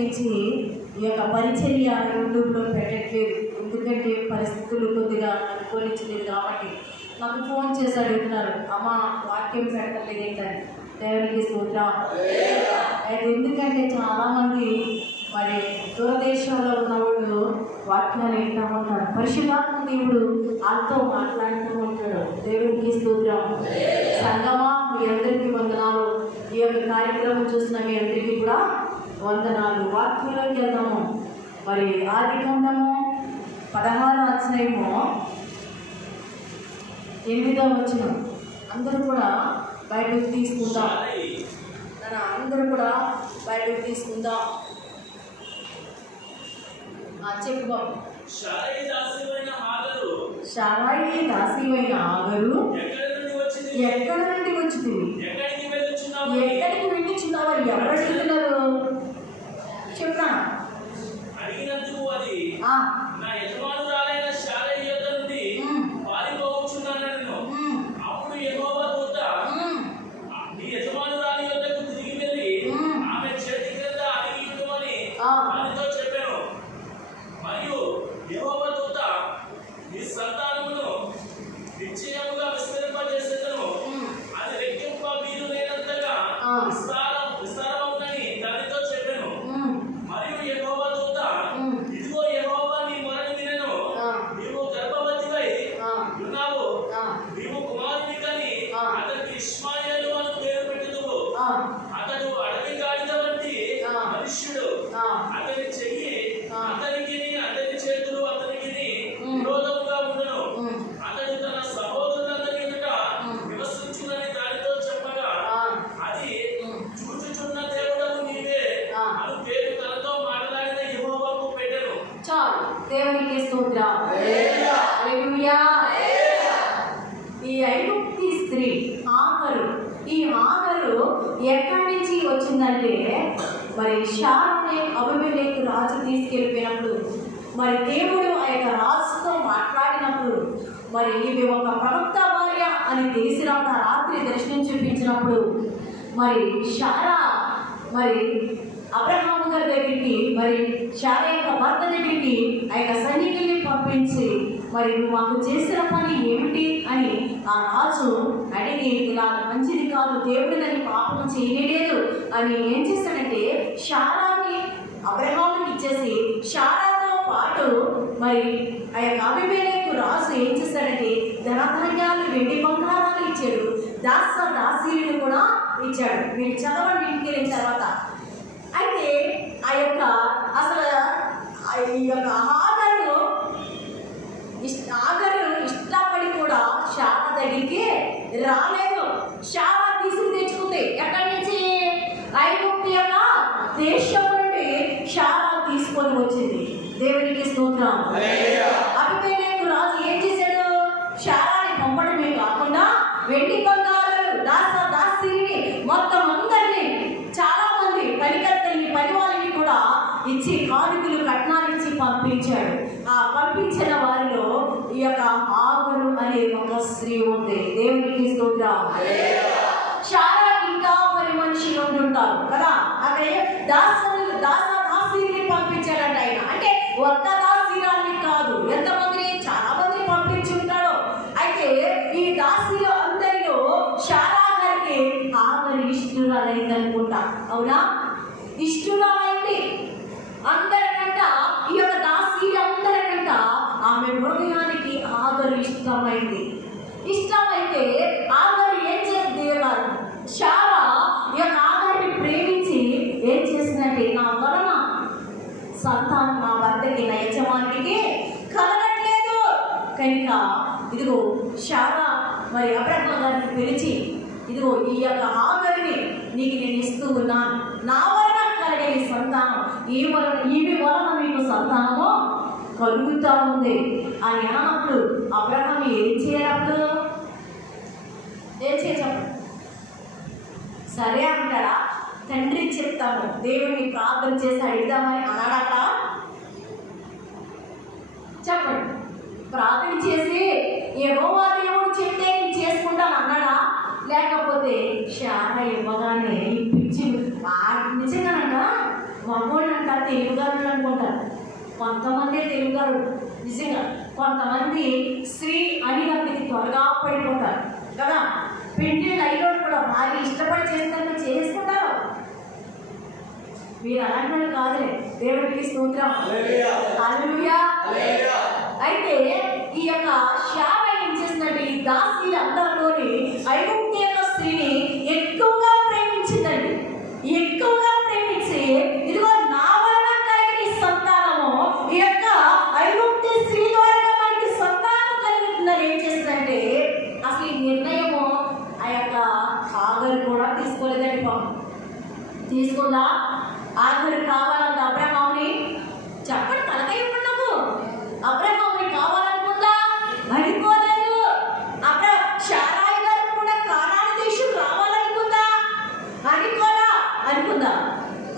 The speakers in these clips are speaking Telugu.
నుంచి ఈ యొక్క పరిచర్య యూట్యూబ్లో పెట్టట్లేదు. ఎందుకంటే పరిస్థితులు కొద్దిగా అనుకూలించలేదు కాబట్టి నాకు ఫోన్ చేసి అడుగుతున్నారు, అమ్మ వాక్యం పెట్టలేదు ఏంటని. దేవునికి స్తోత్రం. ఎందుకంటే చాలామంది మరి దూరదేశాల్లో ఉన్నవాళ్ళు వాక్యాలు వింటూ ఉంటారు. పరిశుద్ధాత్మ దేవుడు వాళ్ళతో మాట్లాడుతూ ఉంటాడు. దేవునికి స్తోత్రం. సంగమా, మీ అందరికీ వందనాలు. ఈ యొక్క కార్యక్రమం చూసిన మీ అందరికీ కూడా వందనాలు. వాక్యంలోకి వెళ్దాము. మరి ఆదికాండము 16వ అధ్యాయము 8వ వచనం అందరూ కూడా బయటకు తీసుకుందాం. అందరూ కూడా బయటకు తీసుకుందాం. చెప్పు బాబు. శారయి దాసివైన ఆగరు ఎక్కడ నుండి వచ్చింది? ఎక్కడికి వెళ్ళుచున్నావు? ఎవరు అడుగుతున్నారు? చెప్పరా అడిగినందుకు అది నా యజమానురాలైన శారయి యొద్ద నుండి పారిపోవచ్చున్నానను. అప్పుడు యెహోవా దూత నీ యజమానురాలి యొద్దకు తిరిగి వెళ్ళి ఆమె చేతి క్రింద అడిగి ఇవ్వమని వారితో చెప్పాను. మరియు యెహోవా దూత నీ సంతానమును నిశ్చయముగా విస్తరింపజేసేదను, అది లెక్కింప వీలు లేనంతగా విస్తారమవునని దానితో చెప్పాను. మరియు యెహోవా దూత ఇదిగో యెహోవా నీ మొరను వినెను, నీవు గర్భవతివై ఉన్నావు, నీవు కుమారుని కని అతనికి ఇష్మాయేలు అని పేరు పెట్టుదువు. అతడు అడవి గాడిద వంటి మనుష్యుడు, అతని చెయ్యి అతనికి అతని చేతులు అతనికి విరోధముగా ఉండను. అతడు తన సహోదరులందరి ఎదుట నివసించునని దానితో చెప్పగా అది చూచుచున్న దేవుడవు నీవే అను పేరు తనతో మాట్లాడిన యెహోవాకు పెట్టెను. చాలు. దేవునికి స్తోత్రం. హల్లెలూయా. ఈ ఐగుప్తి స్త్రీ ఆగరు, ఈ ఆగరు ఎక్కడి నుంచి వచ్చిందంటే మరి షారానే అబీమెలెకు రాజు తీసుకెళ్ళిపోయినప్పుడు మరి దేవుడు ఆ యొక్క రాజుతో మాట్లాడినప్పుడు మరి ఇవి ఒక ప్రవక్త భార్య అని తెలిసినప్పుడు ఆ రాత్రి దర్శనం చూపించినప్పుడు మరి షారా మరి అబ్రహాము గారి దగ్గరికి మరి షారా యొక్క భర్త దగ్గరికి ఆ యొక్క సైనికుల్ని పంపించి మరి నువ్వు మాకు చేసిన పని ఏమిటి అని ఆ రాజు అడిగి, ఇలా మంచిది కాదు, దేవుడు నన్ను పాపం చేయలేదు అని ఏం చేస్తాడంటే షారాని అబ్రహాముకి ఇచ్చేసి షారాతో పాటు మరి ఆ యొక్క అబీమెలెకు రాజు ఏం చేస్తాడంటే ధనధాన్యాలు వెండి బంగారాలు ఇచ్చాడు, దాసీలను కూడా ఇచ్చాడు. మీరు చదవండి ఇంటికి వెళ్ళిన తర్వాత. అయితే ఆ యొక్క అసలు ఈ యొక్క ఆగరు ఇష్టపడి కూడా షారా దగ్గరికి రాలేదు. షారా తీసుకుని తెచ్చుకుంది ఎక్కడి నుంచి? ఐగుప్తు యొక్క దేశం నుండి షారా తీసుకొని వచ్చింది. దేవునికి స్తోత్రం. అబీమెలెకు రాజు ఏం చేశాడు? షారాని పంపడమే కాకుండా వెండి బంగారాలు దాసీని మొత్తం అందరినీ చాలా మంది పనికత్తల్ని పని వాళ్ళని కూడా ఇచ్చి కానుకలు కట్నాలు ఇచ్చి పంపించాడు. ఆ పంపించిన వారిలో ఈ యొక్క ఆగరు అనే ఒక స్త్రీ ఉంది. దేవునికి స్తోత్రం. షారా ఇంకా పని మనుషులు ఉంటారు కదా, అక్కడ దాసీని పంపించాడంట ఆయన. అంటే ఒక్క దాసీరాల్ని కాదు, ఎంతమందిని? చాలా మందిని పంపించి ఉంటాడు. అయితే ఈ దాసీలో అందరిలో షారా గారికి ఆగరు ఇష్టురాలైంది అనుకుంటా. అవునా? ఇష్టురాలైంది. అందరికంట ఈ యొక్క దాసీలందరికంట ఆమె హృదయానికి ఆగరు ఇష్టమైంది. ఇష్టమైతే ఆగరు ఏం చేస్తుంది? షారా ఈ యొక్క ఆగరుని ప్రేమించి ఏం చేసిందంటే, నా వలన సంతానం నా భర్తకి, నా యజమానికి కలగట్లేదు కనుక ఇదిగో షారా మరి అబ్రహాము గారిని పిలిచి, ఇదిగో ఈ యొక్క ఆగరుని నీకు నేను ఇస్తూ ఉన్నాను, నా వలన కలిగే సంతానం, ఈమె వలన మీకు సంతానము కలుగుతూ ఉంది అని అన్నప్పుడు అబ్రహాము ఏం చేయాలప్పుడు? ఏం చేయాలి? సరే అంటాడా? తండ్రి చెప్తాము, దేవుడిని ప్రార్థన చేసి అడిగిదామని అన్నాడట. చెప్పండి. ప్రార్థన చేసి యెహోవా దేవుడు చెప్తే నేను చేసుకుంటాను అన్నాడా? లేకపోతే షారా ఇవ్వగానే ఇప్పించి నిజంగానంట మగోళ్ళంట తెలుగుగారు అనుకుంటారు, కొంతమంది తెలుగుగారు నిజంగా, కొంతమంది స్త్రీ అనేటప్పటికి త్వరగా పడిపోతారు కదా. పెండ్లి అయినోడు కూడా బాగా ఇష్టపడి చేస్తారని చేసుకుంటారు. మీరు అలాంటి వాళ్ళు కాదులే. దేవుడికి స్తోత్రం. హల్లెలూయా. అయితే ఈ యొక్క శాప ఏం చేసిందంటే ఈ దాసీల అందరిలోని ఐగుప్తు యొక్క స్త్రీని ఎక్కువగా ప్రేమించిందండి. ఎక్కువగా ప్రేమించి ఇదిగో నా వలన కలిగిన ఈ సంతానము ఈ యొక్క ఐగుప్తు స్త్రీ ద్వారా మనకి సంతానం కలుగుతుందని ఏం చేసిందంటే అసలు ఈ నిర్ణయము ఆ యొక్క ఆగరు కూడా తీసుకోలేదండి. పాపం తీసుకుందా? ఆగరు కావాలంటే అబ్రహాముని చెప్పండి, తలకాయ ఉండకు. అబ్రహాముని కావాలనుకుందా? అనుకోలేదు. శారాయి గారు కూడా కానాను దేశం రావాలనుకుందా? అనుకోదా? అనుకుందా?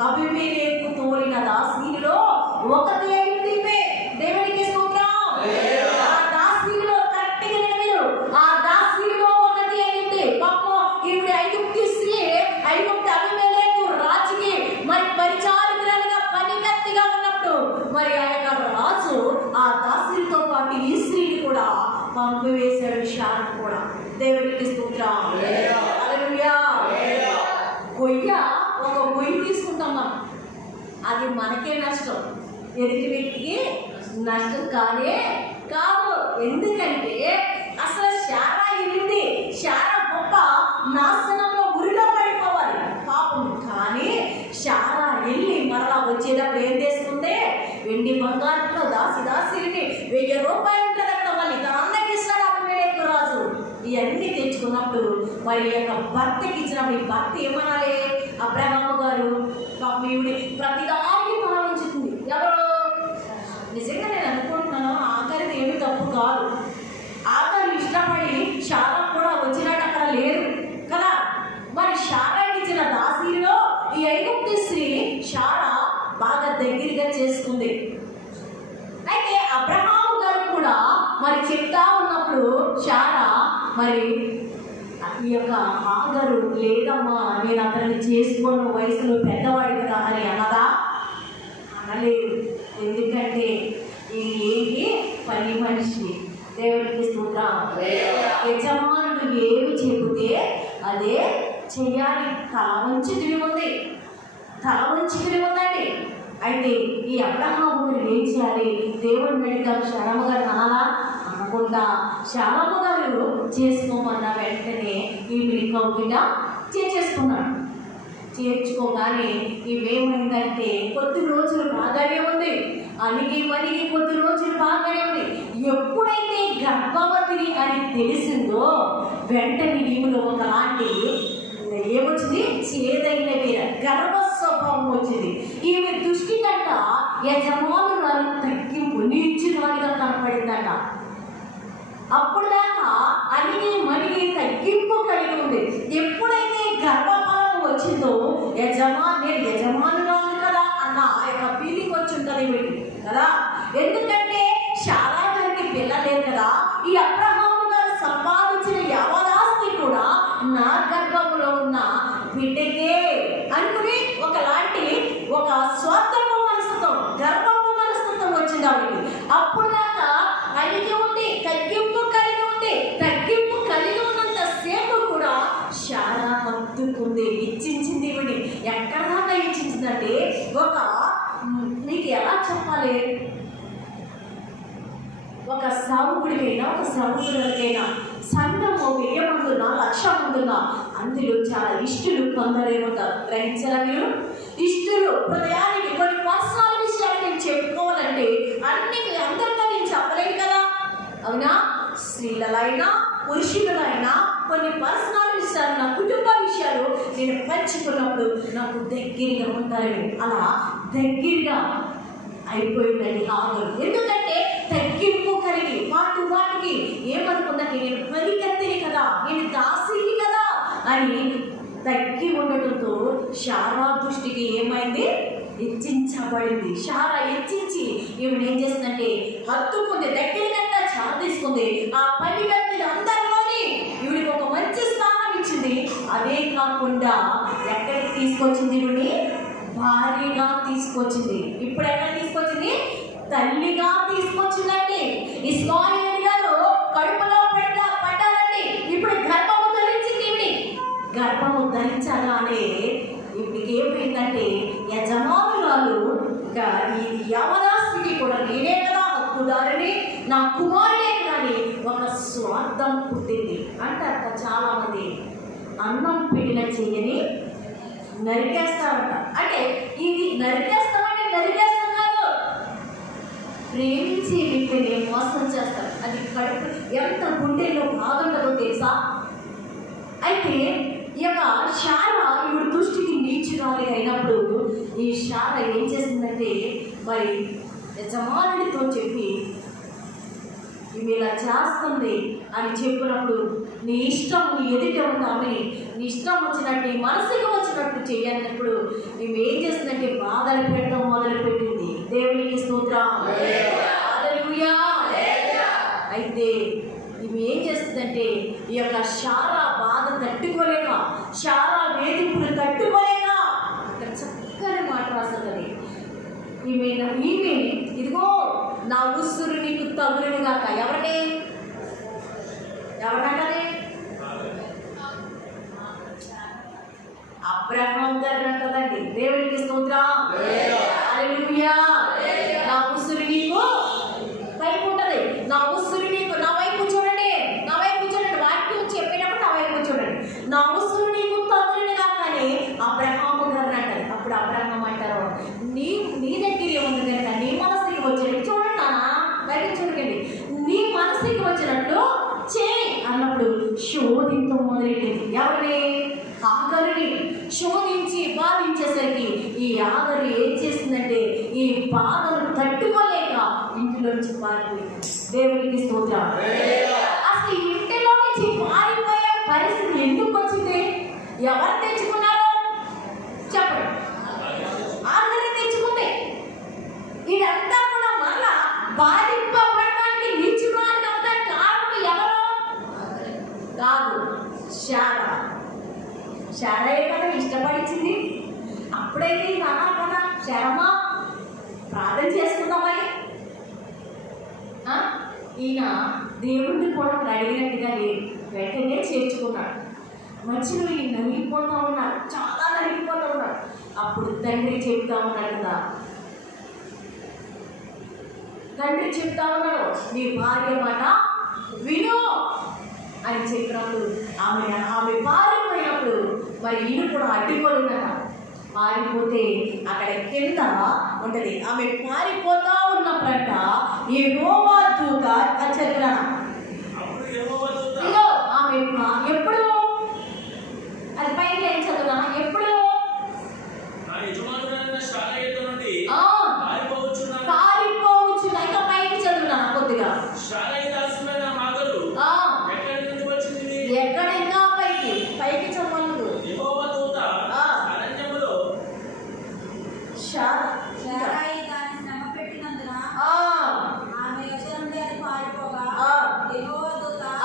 అబీమెలెకు తోలిన దాసీలో ఒకటి అయింది. దేవునికి స్తోత్రం. ఆ దాసీలో కరెక్ట్గా నిలబడు. ఆ దాసీలో ఒకటి అయింది. పాపం ఈవిడ ఐగుప్తు స్త్రీ, ఐగుప్తు అబీమెలెకు రాజుకి మరి పరిచారకురాలుగా పనికత్తిగా ఉన్నప్పుడు మరి ఆ యొక్క రాజు ఆ దాసీలతో పాటు ఈ స్త్రీని కూడా పంపివేశాడు. శారా కూడా. దేవునికి స్తోత్రం. హల్లెలూయా. ఒక గొయ్యి తీసుకుంటాం మనం, అది మనకే నష్టం, ఎదుటి వ్యక్తికి నష్టం కానే కాదు. ఎందుకంటే అసలు శారా వెళ్ళింది, శారా గొప్ప నాశనంలో ఉరిలో పడిపోవాలి పాపం. కానీ శారా వెళ్ళి మరలా వచ్చేటప్పుడు ఏం చేసుకుంది? వెండి బంగారంలో దాసిని 1000 రూపాయలు ఉంటుంది అక్కడ. మళ్ళీ తన అన్నకి ఇస్తాడు అబీమెలెకు రాజు. ఇవన్నీ తెచ్చుకున్నప్పుడు మరి యొక్క భర్తకి ఇచ్చినప్పుడు ఈ భర్త ఏమనాలి? అబ్రహాము గారు పాపం ఈవిడి ప్రతిదానికి మనం ఉంచుతుంది. ఎవరు? నిజంగా నేను అనుకుంటున్నాను ఆఖరిది ఏమి తప్పు కాదు. ఆఖరి ఇష్టపడి శారా కూడా వచ్చినట్టు అక్కడ లేదు కదా. మరి శారాకి ఇచ్చిన దాసీలో ఈ ఐగుప్తు స్త్రీ శారా బాగా దగ్గరగా చేసుకుంది. అయితే అబ్రహాము గారు కూడా మరి చెప్తా ఉన్నప్పుడు శారా మరి ఈ యొక్క ఆగరు లేదమ్మా నేను అతన్ని చేసుకోను, వయసులో పెద్దవాడు కదా అని అనదా? అనలేదు. ఎందుకంటే ఇది ఏంటి? పని మనిషి. దేవుడికి స్తోత్రం. యజమానుడు ఏమి చెబితే అదే చెయ్యాలి. తల వంచుకుని ఉంది, తల వంచుకుని ఉందండి. అయితే ఈ అబ్రహాము ఏం చేయాలి? దేవుడు మెడికల్ శారమ్మ గారు అనాలా? అనకుండా శారమ్మ గారు చేసుకోమన్న వెంటనే ఈమెని కౌగిగా చేర్చేసుకున్నాడు. చేర్చుకోగానే ఇవేమైందంటే కొద్ది రోజులు బాగానే ఉంది, అలిగి మలిగి కొద్ది రోజులు బాగానే ఉంది. ఎప్పుడైతే గర్భవతిని అని తెలిసిందో వెంటనే ఈమెలో ఒకలాంటి ఏమొచ్చింది? చేదైన వేర గర్వ స్వభావం వచ్చింది. ఈమె దృష్టి కంట యజమానురాలు తగ్గింపు నీచిన వారిగా కనపడిందట. అప్పుడు దాకా అలిగి మలిగి తగ్గింపు కలిగి ఉంది. ఎప్పుడైతే గర్భఫలం వచ్చిందో నేను యజమానురాలు కదా అన్న ఆ యొక్క ఫీలింగ్ వచ్చి ఉంటుంది వీటికి కదా. ఎందుకంటే శారా గారికి పిల్లలేదు కదా. ఈ అబ్రహాము గారు సంపాదించిన యావదాస్తి కూడా నా గర్భంలో ఉన్న బిడ్డకే అనుకుని ఒకలాంటి ఒక స్వార్థపు మనసుతో గర్భపు మనసుతో వచ్చింది ఆవిడకి. అప్పుడు దాకా అలిగి ఉంది, తగ్గింపు కలిగి ఉంది. తగ్గింపు కలిగి ఉన్నంత సేపు కూడా శారా హత్తుకుంది, ఇచ్చించింది. ఇవిడి ఎక్కడ దాకా ఇచ్చించిందంటే నీకు ఎలా చెప్పాలి? ఒక సావుకుడికైనా ఒక సావుకుడికైనా సంఘము 1000 మందున్నా 1,00,000 మందున్నా అందులో చాలా ఇష్టలు కొందరేమంటారు. గ్రహించారా మీరు? ఇష్టలు హృదయానికి కొన్ని పర్సనల్ విషయాలు నేను చెప్పుకోవాలంటే అన్ని అందరితో నేను చెప్పలేను కదా. అవునా? స్త్రీలైనా పురుషులైనా కొన్ని పర్సనల్ విషయాలు, నా కుటుంబ విషయాలు నేను పంచుకున్నప్పుడు నాకు దగ్గరగా ఉంటారని అలా దగ్గరగా అయిపోయిందండి ఆగరు. ఎందుకంటే తగ్గింపు కలిగి వాటికి ఏమనుకుందంటే నేను పనికత్తిని కదా, నేను దాసిని కదా అని తగ్గి ఉండటంతో శారా దృష్టికి ఏమైంది? హెచ్చించబడింది. శారా హెచ్చించి ఈమెను ఏం చేస్తుందంటే హత్తుకుంది, దగ్గరికంతా చార తీసుకుంది. ఆ పనికత్తిని అందరిలోని ఈవిడికి ఒక మంచి స్థానం ఇచ్చింది. అదే కాకుండా ఎక్కడికి తీసుకొచ్చింది? ఈవిడిని భార్యగా తీసుకొచ్చింది. ఇప్పుడు ఎక్కడ తీసుకొచ్చింది? తల్లిగా తీసుకొచ్చిందండి. ఇస్మాయిల్ గారు కడుపులో పడ్డారండి. ఇప్పుడు గర్భము ధరించింది. ఈవిడి గర్భము ధరించగానే ఈవిడికి ఏమైందంటే యజమానురాలు ఈ యవనాస్తికి కూడా నేనే కదా హక్కుదారిని, నా కుమారుడే కానీ ఒక స్వార్థం పుట్టింది అంటారు చాలా మంది. అన్నం పెట్టిన చెయ్యని నరికేస్తారట. అంటే ఇది నరికేస్తామంటే నరికేస్తాం కాదు, ప్రేమించి వీటిని మోసం చేస్తారు. అది కడుపు ఎంత గుండెల్లో బాగుంటుందో తెలుసా. అయితే ఈ యొక్క శార ఇప్పుడు దృష్టికి నీచురాలి అయినప్పుడు ఈ శార ఏం చేసిందంటే మరి యజమానుడితో చెప్పి ఇవి ఇలా చేస్తుంది అని చెప్పినప్పుడు నీ ఇష్టం, నీ ఎదుట ఉన్న ఆమెని నీ ఇష్టం వచ్చినట్టు, నీ మనసుకు వచ్చినట్టు చెయ్యన్నప్పుడు మేము ఏం చేస్తుందంటే బాధలు పెట్టడం మొదలుపెట్టింది. దేవునికి స్తోత్రం. హల్లెలూయా. అయితే ఇవి ఏం చేస్తుందంటే ఈ యొక్క శారా బాధ తట్టుకోలేక, శారా వేధింపులు తట్టుకోలేక ఇక్కడ చక్కని మాట రాస్తుంది. ఈమె ఇదిగో నా ఉసురు నీకు తగులును గాక. ఎవరిని అబ్రహాం గారు అంటదండి. దేవునికి స్తోత్రం. హల్లెలూయా. నా ఉసురు నీకు వైపు ఉంటది. నా ఉసురు నీకు నా వైపు చూడండి, నా వైపు చూడండి. వాక్యం చెప్పేటప్పుడు నా వైపు చూడండి. నా ఉసురు నీకు తగులును గాక అని అబ్రహాము గారు అంటారు. అప్పుడు అబ్రహాం అంటారు, నీ దగ్గర ఏముంది కనుక నీ మనసుకి వచ్చినట్టు చూడండి నాన్న, బయట చూడకండి, నీ మనసుకి వచ్చినట్టు చేయి అన్నప్పుడు శోధింతో మొదలెట్టింది. ఎవరిని? ఆగరుని శోధించి బాధించేసరికి ఈ ఆగరు ఏం చేసిందంటే ఈ బాధను తట్టుకోలేక ఇంటిలోంచి పారిపోయింది. దేవునికి స్తోత్రం. అసలు ఇంటిలో నుంచి పారిపోయే పరిస్థితి ఎందుకు వచ్చింది? ఎవరు తెచ్చుకున్నారు చెప్పండి? ఆగరు తెచ్చుకుంది. ఇదంతా కూడా మళ్ళా బాధింపబడడానికి నిలిచిపోవడానికి అవుతా కారణం ఎవరు కాదు, శారయ్య కదా ఇష్టపడించింది. అప్పుడైతే నానా కదా శరమా ప్రార్థన చేసుకుందామని ఈయన దేవుడిని కూడా అడిగినట్టుగా వెంటనే చేర్చుకున్నాడు. మధ్యలో ఈ నలిగిపోతూ ఉన్నాడు, చాలా నలిగిపోతూ ఉన్నాడు. అప్పుడు తండ్రి చెప్తా ఉన్నాడు కదా, తండ్రి చెప్తా ఉన్నాడు నీ భార్య మాట విను అని చెప్పినప్పుడు ఆమె పారిపోయినప్పుడు మరి ఈయన కూడా అడ్డుకోలేదట. పారిపోతే అక్కడ కింద ఉంటది. ఆమె పారిపోతా ఉన్నప్పుడంట యెహోవా దూత చదివినా ఇదో ఆమె ఎప్పుడు అది పైన ఏం చదువునా ఎప్పుడు పారిపోవచ్చు. ఇంకా పైకి చదువునా కొద్దిగా ఎక్కడైనా పైకి చదవాలి.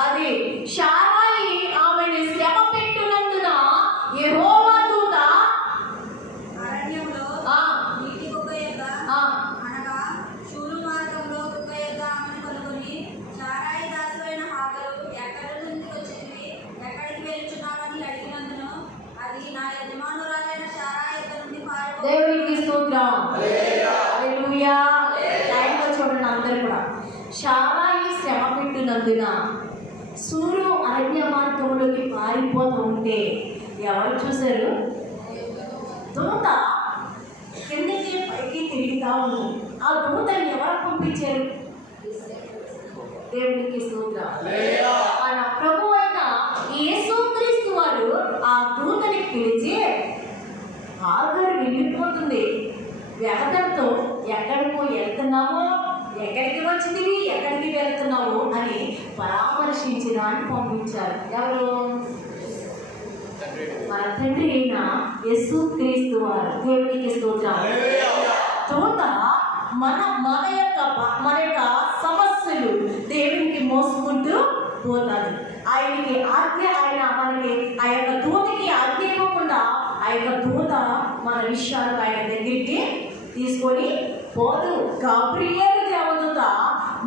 అది శారాయి ఆమెను శ్రమ పెట్టినందున యెహోవా దూత అరణ్యంలో నీటి కుక్క యొక్క అనగా శూలు మార్గంలో కుక్క యొక్క ఆమెను కనుగొని శారాయి దాసులైన హాగరు ఎక్కడి నుండి వచ్చింది, ఎక్కడికి వెళ్తున్నామని అడిగినందున అది నా యజమానురాలైన శారాయి యొక్క నుండి పారిపోయింది. దేవునికి స్తోత్రం. హల్లెలూయా. లైన్లో చూడండి అందరూ కూడా. శారాయి శ్రమ పెట్టినందున సూర్యు అరణ్య మార్గంలోకి పారిపోతూ ఉంటే ఎవరు చూశారు? దూత కిందకి పైకి తిరుగుతా ఉంది. ఆ దూతని ఎవరు పంపించారు? దేవునికి స్తోత్రం. మన ప్రభు అయిన యేసుక్రీస్తు వారు ఆ దూతని పిలిచి ఆగరు వెళ్ళిపోతుంది, వేదనతో ఎక్కడికో వెళ్తున్నావో, ఎక్కడికి వచ్చింది, ఎక్కడికి వెళ్తున్నావు అని పరామర్శించడానికి పంపించారు. ఎవరు? మన తండ్రి అయిన యేసుక్రీస్తు వారు. దేవునికి స్తోత్రం. దూత మన యొక్క సమస్యలు దేవునికి మోసుకుంటూ పోతాడు. ఆయనకి ఆజ్ఞ, ఆయన మనకి ఆ యొక్క దూతకి ఆజ్ఞ ఇవ్వకుండా ఆ యొక్క దూత మన విషయాలు ఆయన దగ్గరికి తీసుకొని పోదు. గాబ్రియేలు దేవదూత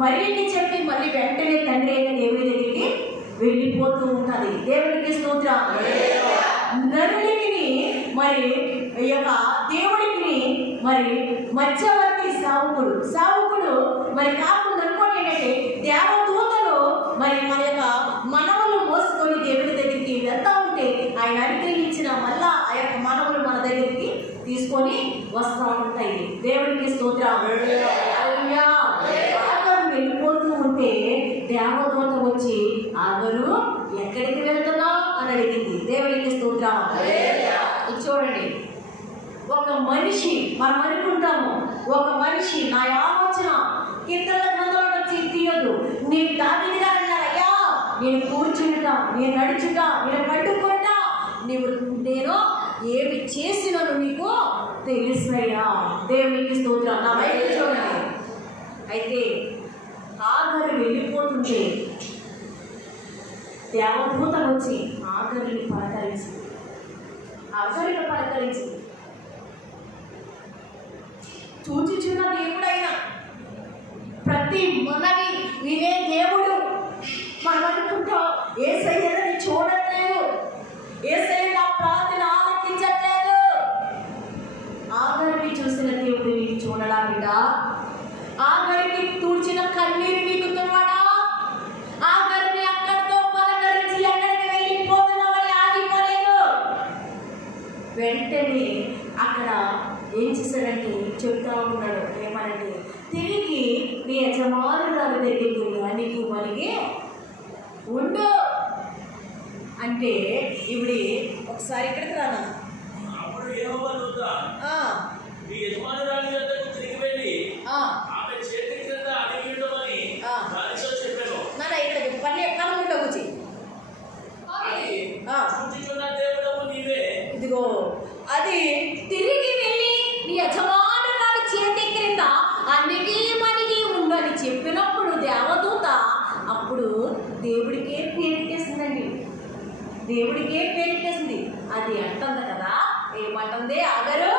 మరీని చెప్పి మళ్ళీ వెంటనే తండ్రి అయిన దేవుడి దగ్గరికి వెళ్ళిపోతూ ఉంటుంది. దేవుడికి స్తోత్రం. నరుడికి మరి ఈ యొక్క దేవుడికి మరి మధ్యవర్తి సావుకుడు మరి కాకుండా అనుకోండి ఏంటంటే దేవదూతలు మరి మన యొక్క మనవులు మోసుకొని దేవుడి దగ్గరికి వెళ్తా ఉంటే ఆయన అనుగ్రహించిన మళ్ళా ఆ యొక్క మనవులు మన దగ్గరికి తీసుకొని వస్తూ ఉంటాయి. దేవుడికి స్తోత్రం. హల్లెలూయా. ఆగరు వెళ్ళిపోతూ ఉంటే దేవదూత వచ్చి ఆగరు ఎక్కడికి వెళ్తున్నావు అని అడిగింది. దేవుడికి స్తోత్రం. ఇది చూడండి, ఒక మనిషి మనం అనుకుంటాము, ఒక మనిషి నా ఆలోచన కీర్తనల గ్రంథంలో తీయదు. నేను దావీదు గారు అన్నారయ్యా, నేను కూర్చుంటా, నేను నడుచుటా, నేను పట్టుకుంటా, నేను ఏమి చేసినాను నీకు తెలుసయ్యా. దేవునికి స్తోత్రం. నా వైపు చూడండి. అయితే ఆగరు వెళ్ళిపోతుంటే దేవదూత వచ్చి ఆగరుని పలకరించింది. చూచుచున్న దేవుడైనా ప్రతి మనవి వినే దేవుడు. మనం అనుకుంటాం యేసయ్యని చూడట్లేదు, యేసయ్య నా ప్రార్థన ఆలకించట్లేదు. ఆగరిని చూసిన దేవుడు నీకు చూడడా బిడ్డ? ఆగరికి తుడిచిన కన్నీరు నీకు తుడవడా? ఆగరిని అక్కడితో పలకరించి ఎక్కడికి వెళ్ళిపోతున్నామని ఆగిపోలేదు. వెంటనే అక్కడ ఏం చేశాడంటే చెప్తా ఉన్నాడు, ఏమనంటే తిరిగి నీ యజమానురాలు దగ్గరికి నీకు మనకి ఉండు అంటే ఇవిడి ఒకసారి ఇక్కడికి రానా. అప్పుడు యెహోవా దూత నీ యజమానురాలి వద్దకు తిరిగి వెళ్ళి ఆమె చేతి క్రింద అడిగి ఉండమని దానితో చెప్పాను. నాన్న ఇక్కడ పదకొండో కూర్చి చూచుచున్న దేవుడవు నీవే. ఇదిగో అది తిరిగి వెళ్ళి నీ యజమానురాలి చేతి క్రింద అన్నిటి మనకి ఉండని చెప్పినప్పుడు దేవదూత అప్పుడు దేవుడికే పేరెట్టేసిందండి. దేవుడికే పేరెట్టేసింది. అది అంటుంది కదా, ఏమంటుంది ఆగరు?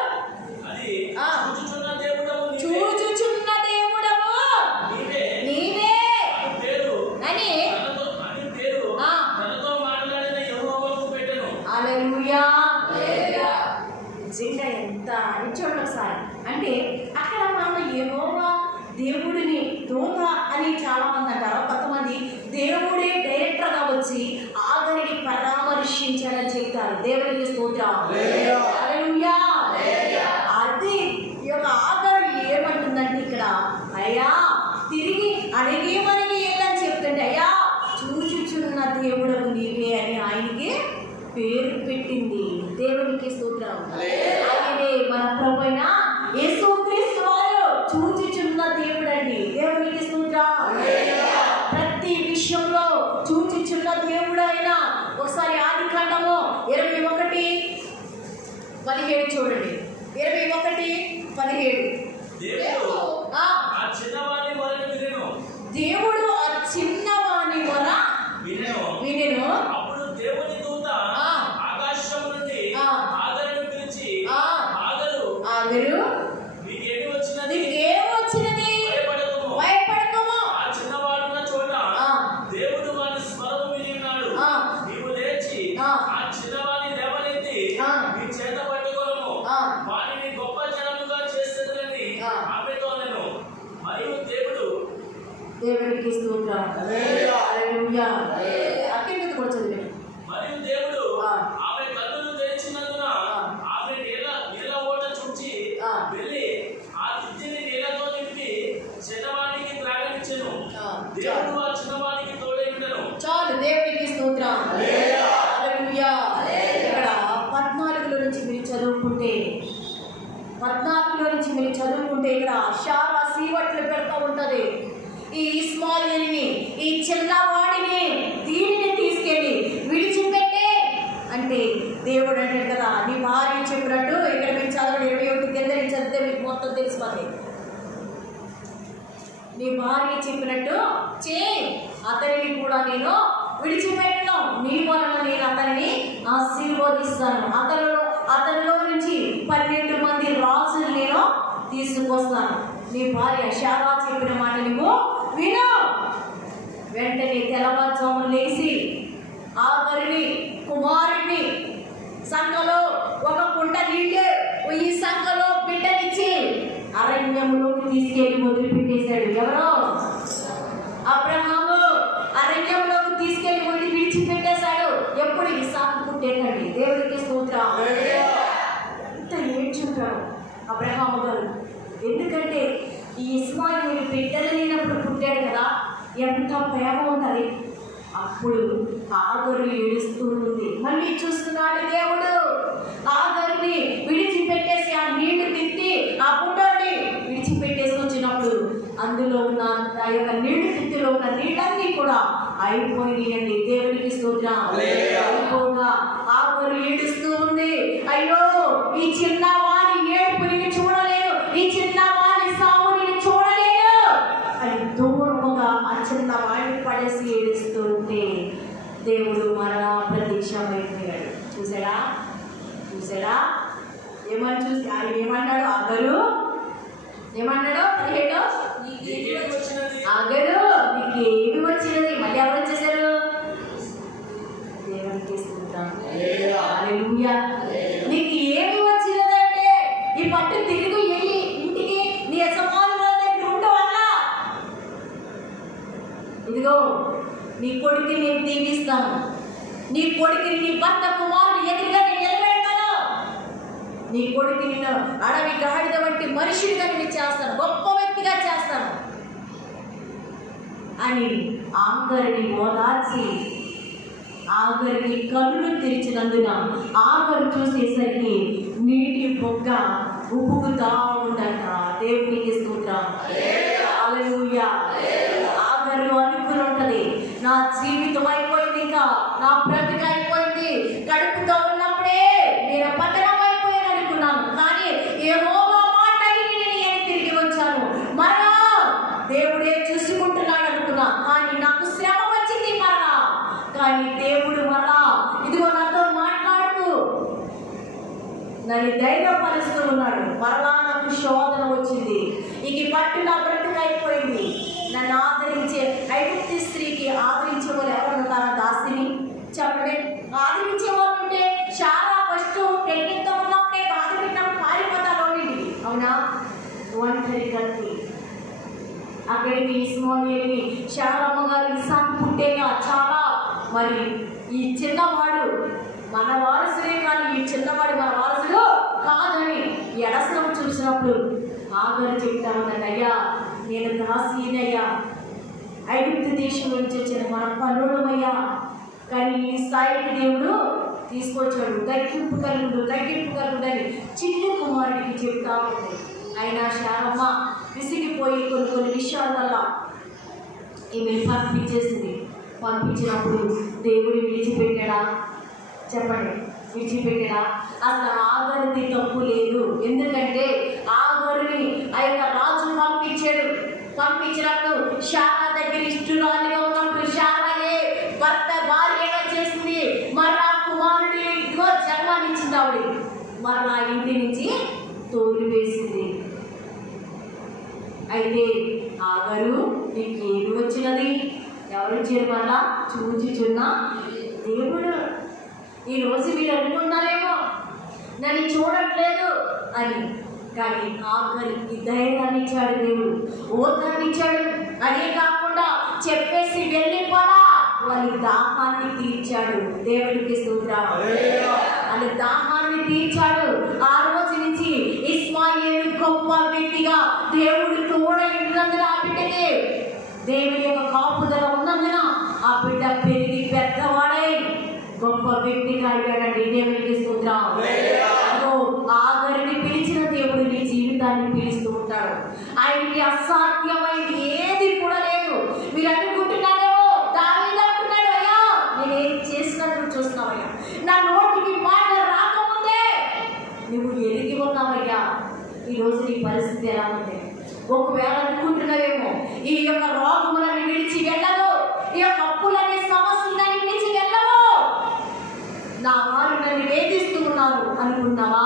చూచుచున్న దేవుడవు నీవే అని హల్లెలూయా. నిజంగా ఎంత అని చూడండి ఒకసారి. అంటే అక్కడ మనం యెహోవా దేవుడిని దూత అని చాలా మంది అంటారు, కొంతమంది దేవుడే డైరెక్టర్గా వచ్చి ఆగరిని పరామర్శించాడని చెప్తారు. దేవుడికి స్తోత్రం. హల్లెలూయా. అది ఈ యొక్క ఆగరు ఏమంటుందంటే ఇక్కడ అయ్యా తిరిగి అడిగి మనకి ఏంటని చెప్తుంటే అయ్యా చూచుచున్న దేవుడకు నీవే అని ఆయనకి పేరు పెట్టింది. దేవునికి స్తోత్రం. ఆయనే మన ప్రభువైన యేసుక్రీస్తు వారు చూచుచున్న దేవుడు అండి. దేవునికి స్తోత్రం. ప్రతి విషయంలో చూచుచున్న దేవుడు అయినా. ఒకసారి ఆదికాండము 21:17 చూడండి. 21:17 దేవుడు ఆ చిన్నవాని మొర వినెను. అప్పుడు దేవుని దూత ఆకాశం నుండి ఆగరును పిలిచి ఆగరు నీకేమి వచ్చినది? భయపడకుము. ఆ చిన్నవాడున్న చోట దేవుడు వాని స్వరము వినిన్నాడు. నీవు లేచి ఆ చిన్నవాడిని లేవనెత్తి నీ చేత పట్టుకొనుము. వారిని గొప్ప జనముగా చేసేదని ఆమెతో నేను. మరియు దేవుడికి స్తోత్రం. హల్లెలూయా. అక్కడికి కూడా చదివాను. మరియు దేవుడు ఆమె కన్నులు తెరిచినందున ఆమె నీళ్ళ ఓట చుంచి వెళ్ళి ఆ తిత్తిని నీళ్ళతో నింపి చిన్నవాడికి త్రాగనిచ్చెను. దేవుడు ఆ చిన్నవాడికి తోడై ఉండెను. చాలు. దేవుడికి స్తోత్రం. హల్లెలూయా. ఇక్కడ 14లో నుంచి మీరు చదువుకుంటే ఇక్కడ షారా సీవట్లు పెడతా ఉంటది. ఈ ఇస్మాయిల్ని, ఈ చిన్నవాడిని, దీనిని తీసుకెళ్ళి విడిచిపెట్టే అంటే దేవుడు అంటాడు కదా, నీ భార్య చెప్పినట్టు ఇక్కడ మీరు చదవండి. 21 కింద చదివితే మీకు మొత్తం తెలిసిపోతుంది. నీ భార్య చెప్పినట్టు అతనిని కూడా నేను విడిచిపెట్టను. నీ వలన నేను అతనిని ఆశీర్వదిస్తాను. అతనిలో నుంచి 12 మంది రాజులు నేను తీసుకొస్తాను. నీ భార్య శారా చెప్పిన మాట నువ్వు విను. వెంటనే తెల్లవారుజామున లేచి ఆగరుని కుమారుడిని సంఘలో ఒక కుండ నీళ్ళు ఈ సంఘలో బిడ్డనిచ్చి అరణ్యంలోకి తీసుకెళ్లి వదిలిపెట్టేశాడు. ఎవరో అబ్రహాము అరణ్యంలోకి తీసుకెళ్లి విడిచిపెట్టేశాడు. ఎప్పుడు ఇస్సాకు పుట్టేటండి. దేవుడికి స్తోత్రం. ఎంత ఏడ్చుంటాడు అబ్రహాము గారు. ఎందుకంటే ఈ ఇస్మాయిలు బిడ్డలు లేనప్పుడు పుట్టాడు కదా, ఎంత ప్రేమ ఉంటుంది. అప్పుడు ఆగరు ఏడుస్తూ ఉంది. మళ్ళీ చూస్తున్నాడు దేవుడు. ఆగరుని విడిచిపెట్టేసి ఆ నీళ్లు తిట్టి ఆ పుట్టని విడిచిపెట్టేసి వచ్చినప్పుడు అందులో ఉన్న ఆ యొక్క నీళ్లు తిత్తిలో ఉన్న నీళ్ళన్నీ కూడా అయిపోయినాయండి. దేవుడికి స్తోత్రం. అయిపోగా ఆగరు ఏడుస్తూ ఉంది. అయ్యో, ఈ చిన్నవాడి ఏడుపుని చూడలేను, ఈ చిన్నవాడి సావుని చూడలేను అని దూరముగా ఆ చిన్నవాడిని పడేసి ఏడుస్తూ ఉంటే దేవుడు మరలా ప్రత్యక్షమైపోయాడు. చూసాడా ఏమని చూసి ఆయన ఏమన్నాడు? ఆగరు ఏమన్నాడు? 17 ఆగరు నీకు ఏమి వచ్చినది? మళ్ళీ ఎవరు వచ్చేసారు? దేవునికి స్తోత్రం. హల్లెలూయా. నీకు ఏమి వచ్చినదంటే ఈ పట్టు తిరిగి వెళ్ళి ఇంటికి నీ యజమానుల దగ్గర ఉండవల్ల ఇదిగో నీ కొడుకుని నేను దీవిస్తాను, నీ కొడుకుని నీ భర్త కుమారుడు ఎదురుగా నేను నిలబెడతాను, నీ కొడుకు నిన్ను అడవి గాడిద వంటి మనుషుడిగా నేను చేస్తాను, గొప్ప వ్యక్తిగా చేస్తాను అని ఆగరుని ఓదార్చి ఆగరుని కన్నులు తెరిచినందున ఆగరు చూసేసరికి నీటి బొగ్గ ఉబ్బుకుతా ఉందంట. దేవునికి స్తోత్రం. హల్లెలూయా. ఆగరు అనుకుని ఉంటది, నా జీవితం అయిపోయింది, ఇంకా నా బ్రతిక అయిపోయింది, కడుపుతో ఉన్నప్పుడే నేను పతనం అయిపోయాను అనుకున్నాను, కానీ యెహోవా మాట విని నేను తిరిగి వచ్చాను, మరలా దేవుడే చూసుకుంటున్నాడు అనుకున్నా, కానీ నాకు శ్రమ వచ్చింది మరలా, కానీ దేవుడు మరలా ఇదిగో నాతో మాట్లాడుతూ నన్ను ధైర్యపరుస్తూ ఉన్నాడు. మరలా నాకు శోధన వచ్చింది, ఇక పట్టు నా బ్రతుకు అయిపోయింది. నన్ను ఆదరించే ఐగుప్తు స్త్రీకి ఆదరించే వాళ్ళు ఎవరు ఉంటారా? దాసిని చెప్పండి. ఆదరించే వాళ్ళు ఉంటే చాలా ఫస్ట్ ప్రెగ్నెంట్తో ఉన్నప్పుడే బాధ పెట్టినప్పుడు పారిపోతాను ఇంటికి, అవునా? ఒంటరి కత్తి అక్కడికి ఇస్మాయిల్ని శారమ్మ గారు ఇస్సాకు పుట్టేగా చాలా మరి ఈ చిన్నవాడు మన వారసుడే, కానీ ఈ చిన్నవాడు మన వారసుడు కాదని ఎడసనం చూసినప్పుడు ఆగరు చెప్తా ఉన్నాడు, అయ్యా నేను దాసీనయ్యా, ఐగుప్తు దేశం నుంచి వచ్చిన మన పనులమయ్యా, కానీ ఈ స్థాయికి దేవుడు తీసుకొచ్చాడు, తగ్గింపు కలుగుడని చిన్న కుమారుడికి చెప్తా ఉంది. అయినా శారమ్మ విసిగిపోయి కొన్ని విషయాల వల్ల ఈమెను పంపించినప్పుడు దేవుడు విడిచిపెట్టాడా? చెప్పండి, విడిచిపెట్టాడా? అసలు ఆగరుది తప్పు లేదు. ఎందుకంటే ఆగరుని ఆ యొక్క రాజు పంపించినప్పుడు శారా దగ్గర ఇష్టురాలిగా ఉన్నప్పుడు శారాయే భార్యగా చేసింది, మరలా కుమారుడి జన్మానిచ్చింది. ఆవిడ మరలా ఇంటి నుంచి తోలివేసింది. అయితే ఆగరు నీకు ఏమి వచ్చినది? ఎవరు ఇచ్చారు? మరలా చూచుచున్నా దేవుడు. ఈరోజు మీరు అనుకున్నారేమో నన్ను చూడట్లేదు అని, కానీ ఆఖరికి ధైర్యాన్ని ఇచ్చాడు దేవుడు, ఓదాన్ని ఇచ్చాడు. అదే కాకుండా చెప్పేసి వెళ్ళిపోలా, వాళ్ళ దాహాన్ని తీర్చాడు. దేవుడికి స్తోత్రం. వాళ్ళ దాహాన్ని తీర్చాడు. ఆ రోజు నుంచి ఇస్మాయిలు గొప్ప వ్యక్తిగా దేవుడు తోడైనందున ఆ బిడ్డకి దేవుని యొక్క కాపుదల ఉన్నందున ఆ బిడ్డ పెరిగి పెద్దవాడై గొప్ప వ్యక్తిగా అయ్యాడండి. దేవునికి స్తోత్రం. ఆగరిని పిలిచిన దేవుడు నీ జీవితాన్ని పిలుస్తూ ఉంటాడు. ఆయనకి అసాధ్యమైంది ఏది కూడా లేదు. మీరు అనుకుంటున్నారేమో దావీదు అంటున్నాడు, అయ్యా నేనేం చేసినట్టు చూస్తున్నావయ్యా, నా నోటికి మాట రాకముందే నువ్వు ఎరిగి ఉన్నావయ్యా. ఈరోజు నీ పరిస్థితి ఎలా ఉంది? ఒకవేళ అనుకుంటున్నావేమో ఈ యొక్క రోగములను విడిచి వెళ్ళదు, ఈ యొక్క అప్పులనే సమస్యలని విడిచి వెళ్ళవు, నా వారు నన్ను వేధిస్తూ ఉన్నారు అనుకున్నావా?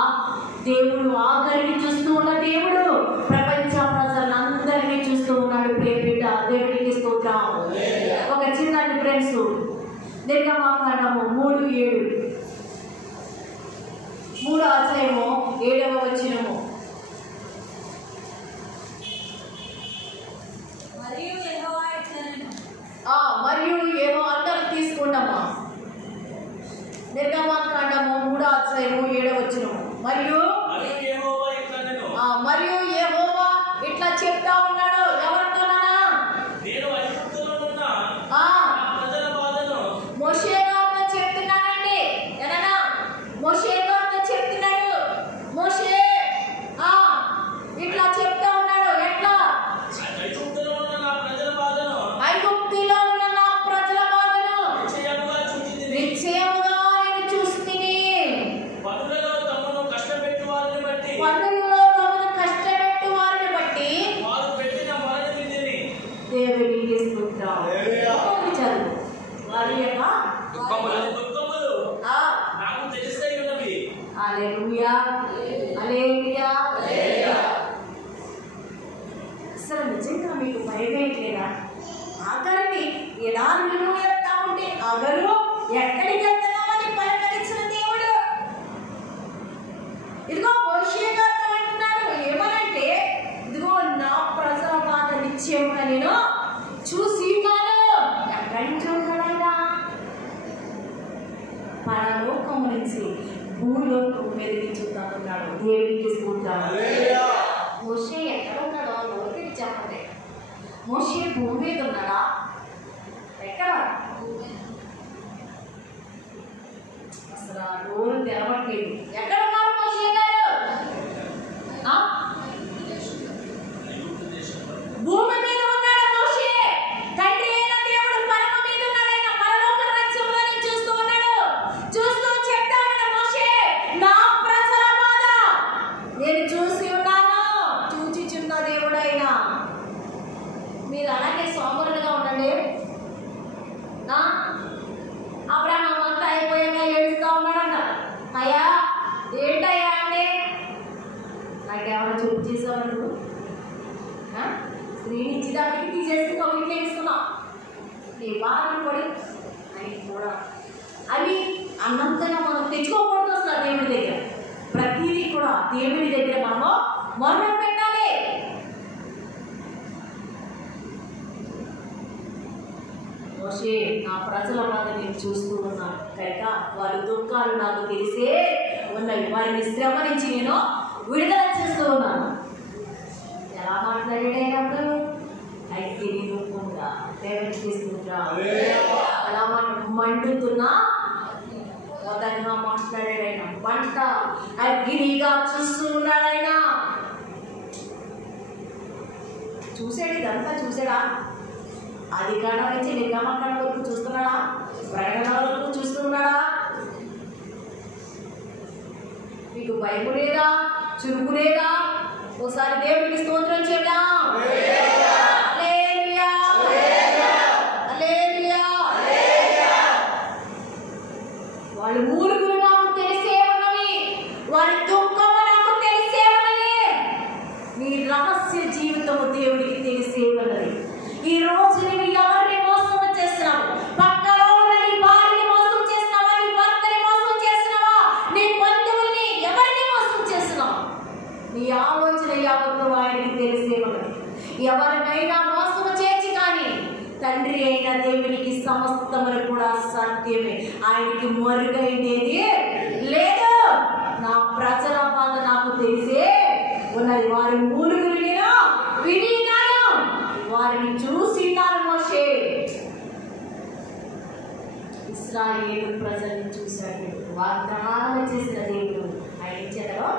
అసలు నిజంగా మీకు భయమేయట్లేదా? ఆగరిని ఎడారులు వెళ్తా ఉంటే ఆగరు ఎక్కడికి వెళ్తున్నామని పలకరించిన దేవుడు ఇదిగో మోషే గారితో అంటున్నాడు ఏమనంటే, ఇదిగో నా ప్రజల బాధ నిశ్చయముగా నేను చూసి ఉన్నాను. ఎక్కడి నుంచి ఉన్నాడైనా? పరలోకము నుంచి భూలోకం మీదకి చూద్దామన్నాడు. దేవుడికి స్తోత్రం. మోషే ఎక్కడ ఉన్నాడో నోటికి చెప్పండి. మోషే భూమి మీద ఉన్నాడా? ఎక్కడ? అసలు ఆ నోరు తెరవట్లేదు. ఎక్కడ ఉన్నారు మోషే గారు? భూమి మీద ఉన్నాడు మోషే. తండ్రి అయిన దేవుడు పరమ మీద ఉన్నాడు. ఆయన పరలోక రాజ్యంలోని చూస్తూ ఉన్నాడు. చూస్తూ చెప్తాడు మోషే, నా ప్రజల బాధ నేను చూసి ఉన్నాను. చూచిచున్న దేవుడు అయినా మీరు అలాగే సోమరులుగా ఉండండి. అబ్రహాం అంతా అయిపోయాక ఏడుస్తూ ఉన్నాడంట. అయ్యా ఏంటయ్యా అంటే, నాకేమైనా చూపు చేసావు నువ్వు? స్త్రీని ఇచ్చిదానికి తీసేసి కౌలికి వేసుకున్నావు. నీ బాధను పడి అని కూడా అవి అన్నంతగా మనం తెచ్చుకోకూడదు. అసలు దేవుడి దగ్గర ప్రతిదీ కూడా దేవుడి దగ్గర మనము మొదలు పెట్టాలి. మోషే, నా ప్రజల బాధ నేను చూస్తూ ఉన్నాను కనుక వారి దుఃఖాలు నాకు తెలిసే ఉన్నాయి. వారిని శ్రమ నుంచి నేను విడుదల చేస్తూ ఉన్నాను. ఎలా మాట్లాడేటప్పుడు అయితే నేను కూడా దేవుని చేస్తుంటా అలా మండుతున్నా మొదటగా మాట్లాడాడైనా వంట అగ్నిగా చూస్తూ ఉన్నాడైనా. చూసాడు, ఇదంతా చూసాడా? అది కాడ నుంచి నిగమకాండ వరకు చూస్తున్నాడా? ప్రకటన వరకు చూస్తున్నాడా? మీకు భయం లేదా? చురుకు లేదా? ఒకసారి దేవుడికి స్తోత్రం చేద్దాం. హల్లెలూయా, హల్లెలూయా. వాళ్ళ మూలుగులు నాకు తెలిసే ఉన్నవి, వారి దుఃఖము నాకు తెలిసే ఉన్నది. నీ రహస్య జీవితము దేవుడికి తెలిసే ఉన్నది. ఈ రోజు నువ్వు ఎవరిని మోసం చేస్తున్నావు? పక్కలో ఉన్న నీ భార్యని మోసం చేస్తున్నావా? నీ భర్తని మోసం చేస్తున్నావా? నీ బంధువుల్ని ఎవరిని మోసం చేస్తున్నావు? నీ ఆలోచన యావత్తు ఆయనకి తెలిసే ఉన్నది. ఎవరినైనా మోసం చేసి కానీ తండ్రి అయిన దేవునికి సమస్తమును కూడా సత్యమే. ఆయనకి మరుగైనది లేదు. నా ప్రజల బాధ నాకు తెలిసే ఉన్నది. వారి మూలుగులు నేను వినినాను, వారిని చూసినాను. మోషే ఇశ్రాయేలు ప్రజల్ని చూశాడు. వాగ్దానం చేసిన దేవుడు ఆయన చేతలో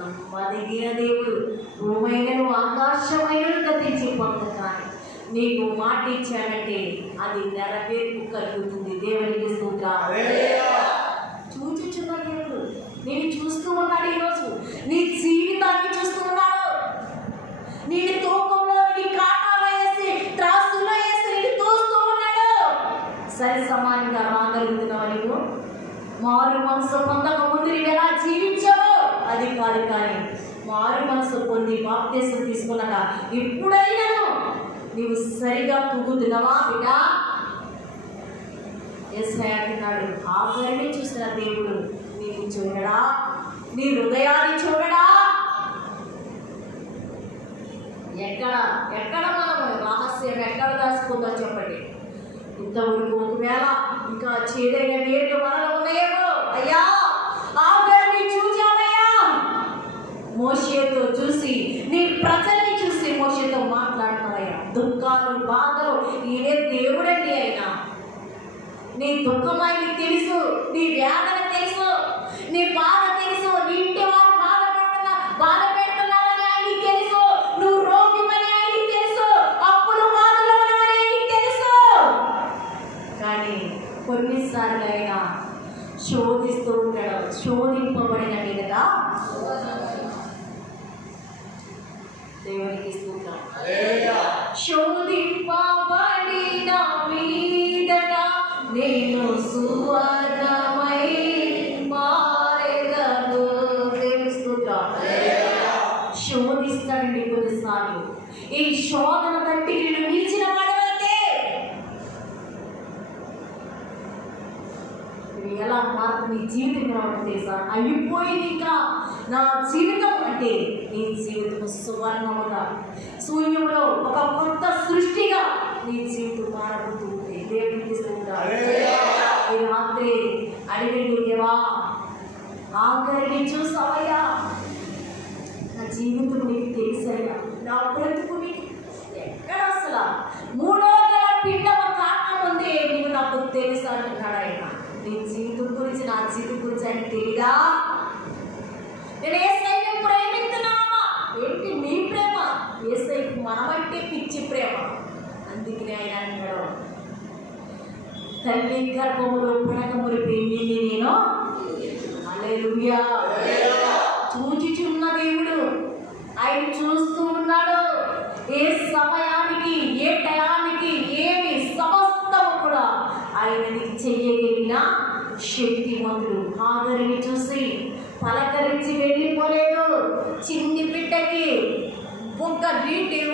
నమ్మదగిన దేవుడు. భూమైనను ఆకాశమైనను గతించి పొందకాని నీకు మాట ఇచ్చాడంటే అది నెరవేర్పు కలుగుతుంది. దేవునికి స్తోత్రం. చూచుచున్న దేవుడు నేను చూస్తూ ఉన్నాడు. ఈరోజు నీ జీవితాన్ని చూస్తూ ఉన్నాడు. నేను తూకంలో నీ కాటాలో వేసి త్రాసులో వేసి నేను తోస్తూ ఉన్నాడు. సరి సమానంగా రాగలుగుతున్నావు. నీవు మారు మనసు పొందక ముందు నీవు ఎలా జీవించావు అది కాదు, కానీ మారు మనసు పొంది బాప్తిసం తీసుకున్నాక ఇప్పుడైనా నీవు సరిగా తూగుతున్నావా బిడ్డ? యేసయ్య అంటున్నాడు, ఆఖరిని చూసిన దేవుడు నీకు చూడడా? నీ హృదయాన్ని చూడడా? ఎక్కడ ఎక్కడ మనం రహస్యం ఎక్కడ దాచుకుందో చెప్పండి. ఇంతవరకు ఒకవేళ ఇంకా చేదైన వేరు మనలో ఉన్నాయేమో. అయ్యా ఆఖరిని చూచావయ్యా. మోషేతో చూసి నీ ప్రజల్ని చూసి మోషేతో మాట్లాడుతున్నావయ్యా. దుఃఖాలు బాధలు ఈయనే దేవుడండి. అయినా నీ దుఃఖం ఆయనకి తెలుసు, నీ వేదన తెలుసు, నీ బాధ తెలుసు, నీ ఇంటి వారు బాధ పెడుతున్నారని ఆయనకి తెలుసు. నువ్వు రోగిమని ఆయనకి తెలుసు, అప్పులు బాధలు ఉన్నామని ఆయనకి తెలుసు. కానీ కొన్నిసార్లు ఆయన శోధిస్తూ ఉంటాడు. శోధింపబడిన మీదగా దేవునికి స్తోత్రం. శోధింపబడిన మీదట నేను సువర్ణమై మారెదను. దేవునికి స్తోత్రం. శోధిస్తాడండి కొన్నిసార్లు. సార్లు ఈ శోధన తట్టి నేను నిలిచిన వాడవైతే ఎలా మార్పు నీ జీవితం రావట్లేదు సార్. అయిపోయింది ఇంకా నా జీవితం అంటే నీ జీవితం సువర్ణముగా శూన్యంలో ఒక కొత్త సృష్టిగా నీ జీవితం మారబోతుంది. దేవునికి స్తోత్రం. ఈ రాత్రి అడిగండి, దేవా ఆఖరిని చూసావయ్యా, నా జీవితం నీకు తెలుసయ్యా, నా బ్రతుకు నీకు ఎక్కడ అసలు మూడో నెల పిండమ కారణం ఉంది నీవు నాకు తెలుసా అంటున్నాడు ఆయన. నీ జీవితం గురించి నా జీవితం గురించి ఆయన తెలీదా? నేను యేసయ్యను ప్రేమిస్తున్నామా? ఏంటి నీ ప్రేమ? యేసయ్యకు మనమంటే పిచ్చి ప్రేమ. అందుకనే ఆయన అన్నాడు, తల్లి గర్భములో పునకములు పెళ్ళింది నేను. హల్లెలూయా. చూచుచున్న దేవుడు ఆయన చూస్తూ ఉన్నాడు. ఏ సమయానికి ఏ టయానికి ఏమి సమస్తము కూడా ఆయనకి చెయ్యగలిగిన శక్తివంతుడు. ఆదరిని చూసి పలకరించి వెళ్ళిపోలేదు. చిన్ని బిడ్డకి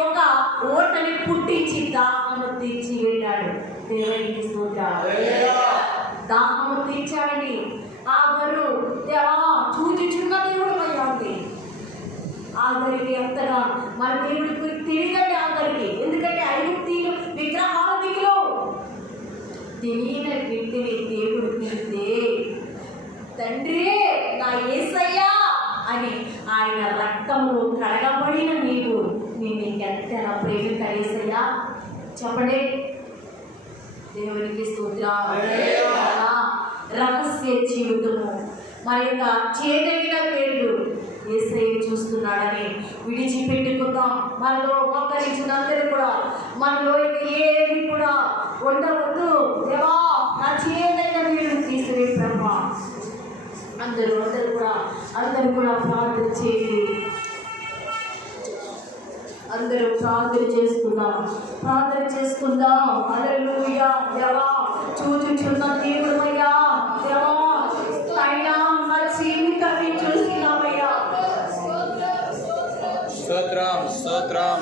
ఒక ఓటని పుట్టించి దాహము తీర్చి వెళ్ళాడు. దేవునికి స్తోత్రం. దాహము తీర్చాడని ఆగరు దేవా చూచుచున్న దేవుడు అయ్యా ఉంది. ఆగరికి అంతగా మన దేవుడికి తెలియదండి ఆగరికి. ఎందుకంటే ఐగుప్తీయులు విగ్రహారాధికులు. తెలియని వ్యక్తిని దేవుడు తెలిస్తే తండ్రి నా యేసయ్యా అని ఆయన రక్తంలో కడగబడిన నీవు నిన్ను ఎంతలా ప్రేమించా యేసయ్యా? చెప్పండి. దేవునికి స్తోత్రం. రహస్య జీవితము మరి యొక్క చేదగిన పేర్లు యేసయ్య చూస్తున్నాడని విడిచిపెట్టుకుందాం. మనలో మోకరించినందరూ కూడా మనలో ఏది కూడా ఉండవద్దు. దేవా నా చేదైన వీళ్ళు తీసివే బ్రహ్మ. అందరూ కూడా ప్రార్థన చేయండి. అందరూ ప్రార్థన చేసుకుందాం. హల్లెలూయా. దేవా చూచుచున్న దేవుడయ్యా, దేవా అయినా నా జీవితాన్ని చూస్తున్నామయ్యా. స్తోత్రం.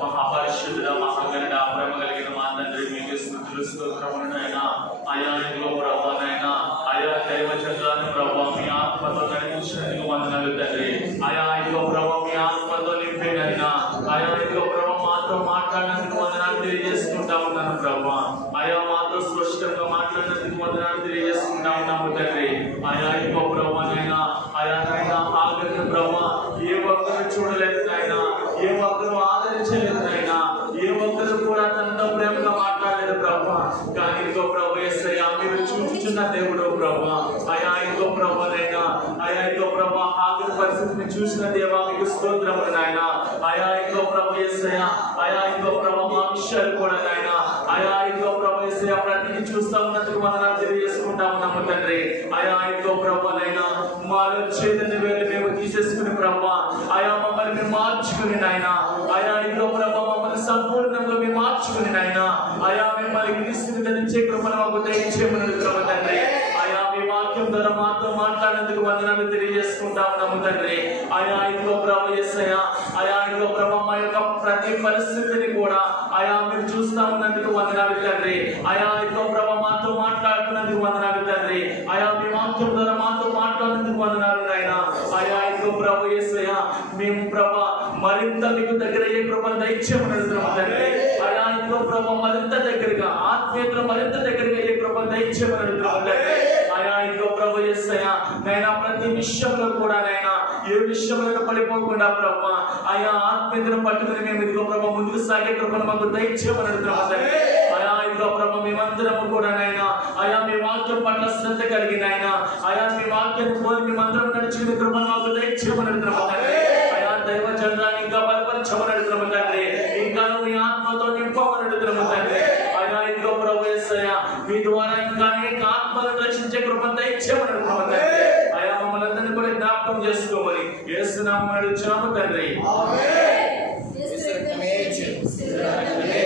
మహాపరిశుద్ధుడ మహాగణుడ ప్రేమ కలిగిన మా తండ్రి మీకు స్తుతులు స్తోత్రములైనా అయా ఇదిగో ప్రభా నైనా అయా దైవజనులను ప్రభా మీ ఆత్మతో నడిపించినందుకు వందనాలు తండ్రి. అయా ఇదిగో ప్రభా మీ ఆత్మతో నింపినైనా అయా ఇదిగో ప్రభా మాతో మాట్లాడినందుకు వందనాలు తెలియజేసుకుంటా ఉన్నాను ప్రభా. అయా మాతో స్పష్టంగా మాట్లాడినందుకు వందనాలు తెలియజేసుకుంటా ఉన్నాము తండ్రి. అయా ఇదిగో ప్రభా నైనా అయా నైనా ఆగని ప్రభా ఏ ఒక్కరు చూడలేదు నాయనా, ఏ ఒక్కరు ఆదరించలేదు నాయనా, ఏ ఒక్కరు కూడా తనతో ప్రేమగా మాట్లాడలేదు ప్రభా. కానీ ఇదిగో ప్రభు యేసయ్యా మీరు చూచుచున్న దేవుడు ప్రభా. అయా ఇదిగో ప్రభు నైనా అయా ఇదిగో ప్రభా ఆగని పరిస్థితిని చూసిన దేవా మీకు స్తోత్రములు నాయనా. అయా ఇదిగో ప్రభు యేసయ్యా అయా ఇదిగో ప్రభు మా విషయాలు కూడా నాయనా అయా ఇదిగో ప్రభు యేసయ్యా ప్రతిని చూస్తా ఉన్నందుకు వందనాలు తెలియజేసుకుంటా ఉన్నాము తండ్రి. అయా ఇదిగో ప్రభు నైనా మాలో చేతుని వేలు మేము తీసేసుకుని ప్రభా అయా మమ్మల్ని మేము మార్చుకుని నాయనా అయా ఇదిగో ప్రభా మమ్మల్ని సంపూర్ణంగా మేము మార్చుకుని నాయనా అయా మిమ్మల్ని క్రీస్తుని ధరించే కృపను మాకు దయచేయమని తండ్రి. అయా మీ వాక్యం ద్వారా మాతో మాట్లాడేందుకు వందనాలు తెలియజేసుకుంటా ఉన్నాము తండ్రి. అయా ఇదిగో ప్రభు యేసయ్యా అయా ఇదిగో ప్రభు మా యొక్క ప్రతి పరిస్థితిని కూడా అయా మీరు చూస్తా ఉన్నందుకు వందనాలు తండ్రి. అయా ఇదిగో ప్రభు మాతో మాట్లాడుతున్నందుకు వందనాలు తండ్రి. అయా మీ వాక్యం ద్వారా మాతో మాట్లాడినందుకు వందనాలు నాయనా. అయా ఇదిగో ప్రభు యేసయ్యా మేము ప్రభా మరింత మీకు దగ్గర ఏ కృపను దయచేయమని తండ్రి. అయా ఇదిగో ప్రభు మరింత దగ్గరగా ఆత్మీయతలో మరింత దగ్గరగా ఏ కృపను దయచేయమని తండ్రి. అయా ఇదిగో ప్రభు యేసయ్యా నైనా ప్రతి విషయంలో కూడా నైనా ఏ విషయంలో పడిపోకుండా ప్రభా అయా ఆత్మీయతను పట్టుకుని మేము ఇదిగో ప్రభు ముందుకు సాగే కృపను మాకు దయచేయమని తండ్రి. అయా ఇదిగో ప్రభు మేమందరము కూడా నైనా అయా మీ వాక్యం పట్ల శ్రద్ధ కలిగి నైనా అయా మీ వాక్యాన్ని పోలి మేమందరం నడుచుకునే కృపను మాకు దయచేయమని తండ్రి. అయా దైవ జనాన్ని ఇంకా బలపరచమని తండ్రి. ఇంకా మీ ఆత్మతో నింపమని తండ్రి. అయా ఇదిగో ప్రభు యేసయ్యా మీ ద్వారా ఇంకా అనేక ఆత్మలను రక్షించే కృపంతా ఇచ్చేమని అడుగుతామని ఆయా మమ్మల్ని అందరినీ కూడా జ్ఞాపకం చేసుకోమని యేసు నామమున అడుగుచున్నాము తండ్రి. యేసు రక్తమే జయం. యేసు రక్తమే